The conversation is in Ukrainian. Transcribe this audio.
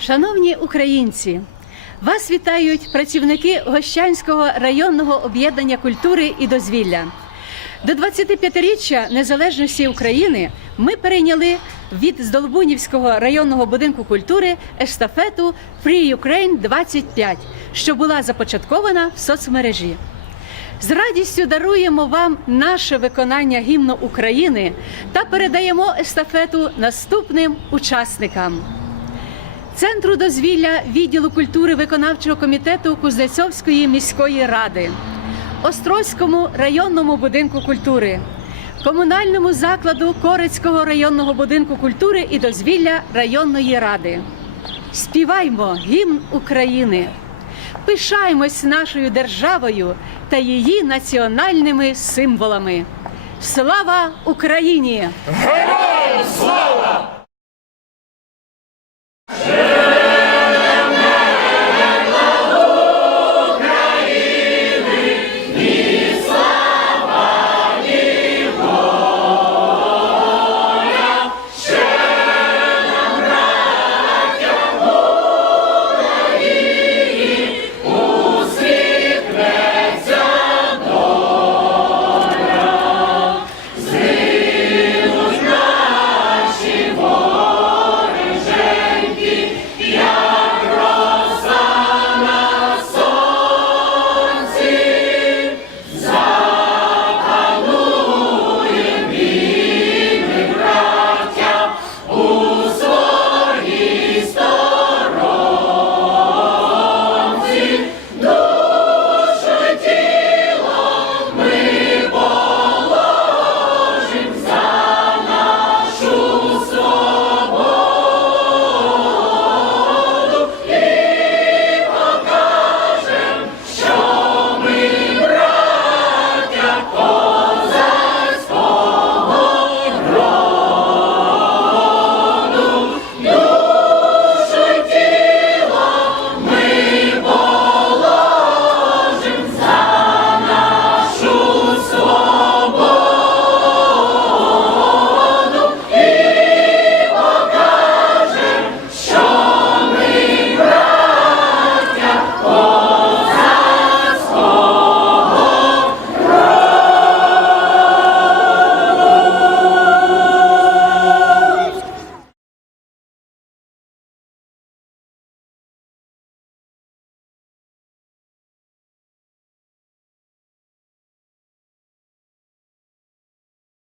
Шановні українці, вас вітають працівники Гощанського районного об'єднання культури і дозвілля. До 25-річчя незалежності України ми перейняли від Здолбунівського районного будинку культури естафету Free Ukraine 25, що була започаткована в соцмережі. З радістю даруємо вам наше виконання гімну України та передаємо естафету наступним учасникам. Центру дозвілля відділу культури виконавчого комітету Кузнецовської міської ради, Острозькому районному будинку культури, комунальному закладу Корецького районного будинку культури і дозвілля районної ради. Співаймо гімн України, пишаймось нашою державою та її національними символами. Слава Україні! Героям слава!